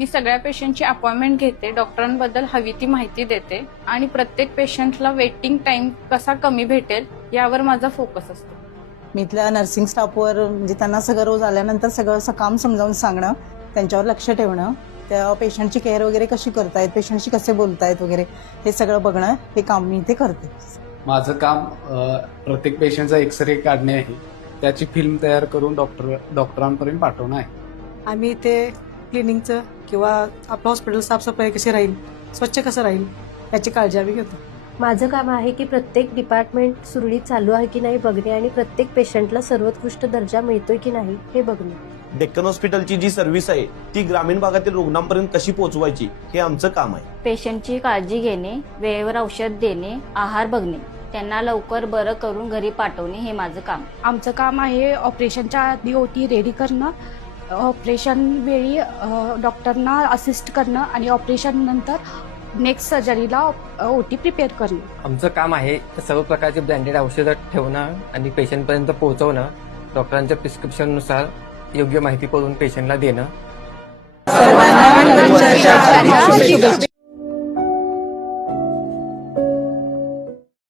मी सगळ्या पेशंटची अपॉइंटमेंट घेते, डॉक्टरांबद्दल हवी ती माहिती देते आणि प्रत्येक पेशंटला वेटिंग टाइम कसा कमी भेटेल यावर माझा फोकस असतो. मी इथल्या नर्सिंग स्टाफवर म्हणजे त्यांना सगळं रोज आल्यानंतर सगळं असं काम समजावून सांगणं, त्यांच्यावर लक्ष ठेवणं, त्या पेशंटची केअर वगैरे कशी करतायत, पेशंटशी कसे बोलतायत वगैरे हे सगळं बघणं, हे काम मी इथे करते. माझं काम प्रत्येक पेशंटचा एक्सरे काढणे आहे, त्याची फिल्म तयार करून डॉक्टरांपर्यंत पाठवणं आहे. आम्ही इथे क्लिनिंगचं किंवा आपलं हॉस्पिटल साफसफाई कशी राहील, स्वच्छ कसं राहील याची काळजी आम्ही घेतो. माझं काम आहे की प्रत्येक डिपार्टमेंट सुरळीत चालू आहे की नाही बघणे आणि प्रत्येक पेशंटला सर्वोत्कृष्ट दर्जा मिळतोय की नाही हे बघणे. डेक्कन हॉस्पिटलची जी सर्व्हिस आहे ती ग्रामीण भागातील रुग्णांपर्यंत कशी पोहोचवायची हे आमचं काम आहे. पेशंटची काळजी घेणे, वेळेवर औषध देणे, आहार बघणे, त्यांना लवकर बरं करून घरी पाठवणे हे माझं काम. आमचं काम आहे ऑपरेशनच्या आधी ओटी रेडी करणं, ऑपरेशन वेळी डॉक्टरना असिस्ट करणं आणि ऑपरेशन नंतर नेक्स्ट सर्जरीला ओटी प्रिपेअर करणं. आमचं काम आहे सर्व प्रकारचे ब्रँडेड औषधं ठेवणं आणि पेशंटपर्यंत पोहोचवणं, डॉक्टरांच्या प्रिस्क्रिप्शननुसार योग्य माहिती करून पेशंटला देणं.